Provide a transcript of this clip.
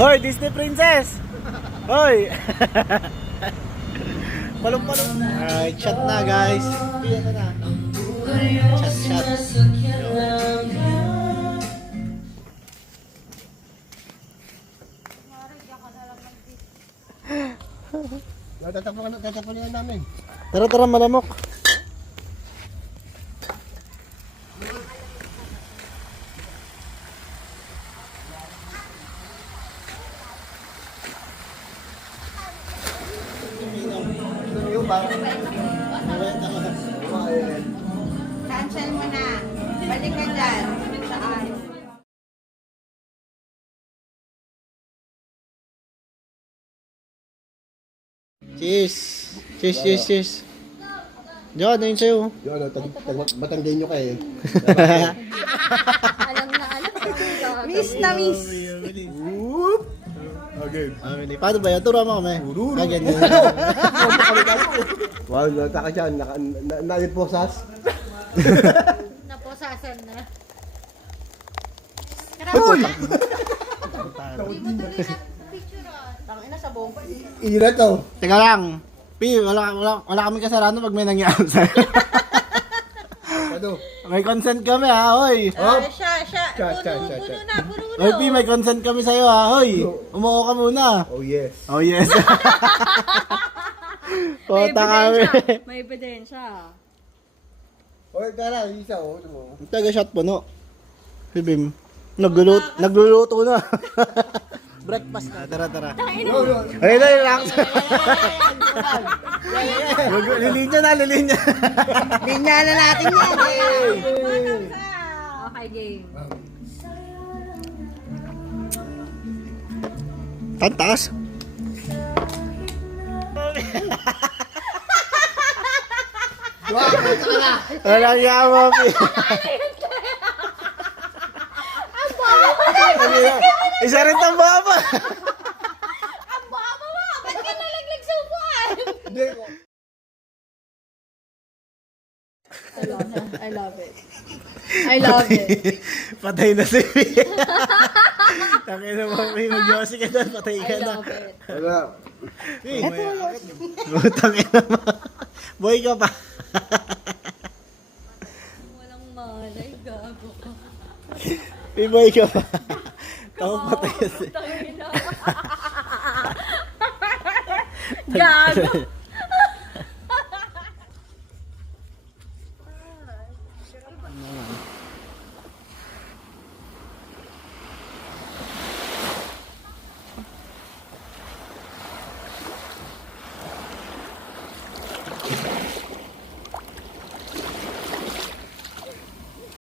Hoy, Disney Princess! Hoy! Palong-palong. Alright, shot na guys. Ano na? Shot. Tatapunin namin. Tara, malamok. Cancel mo na. Balik ka dyan. Saan? Cheers. Diyan, ayun sa'yo. Yun, matanggayin nyo kayo. Alam na. Miss na miss. Whoop! Okay. Paano ba yan? Turo mo kami. Ah, ganyan. Wow, nataka siya. Naliposas. Naposasan na. Uy! Tangina sa bomba. Ira to. Teka lang. Pi, wala kami kasalanan pag may nangyari sa'yo. Ano? May consent kami ha, hoy. Siya. Cha. Puno na. Hoy, Pi, may consent kami sa'yo ha, hoy. Umuo ka muna. Oh yes. Oh, yes. Pota kami. May ebidensya. Oy, tara, isa oh. Taga-shot puno. Si Bim. Nagluluto na. Breakfast na. Tara. Ay, relax. Lilinya. Linya na natin yan. Okay, game. Tantas. Walang yawa, Pi. Isa rin tang baba. Ang baba mo! Ba't ka nalaglag sa upuan? Hindi. I love it. Patay na si Pi. Takay na mo, Pi. Mag-yosi ka doon. Patay ka na. it. Wala. Pi, takay na mo. Boy ka pa. Walang malay, gago ka. Pi, boy ka pa. Tapos patay ka si. Gago!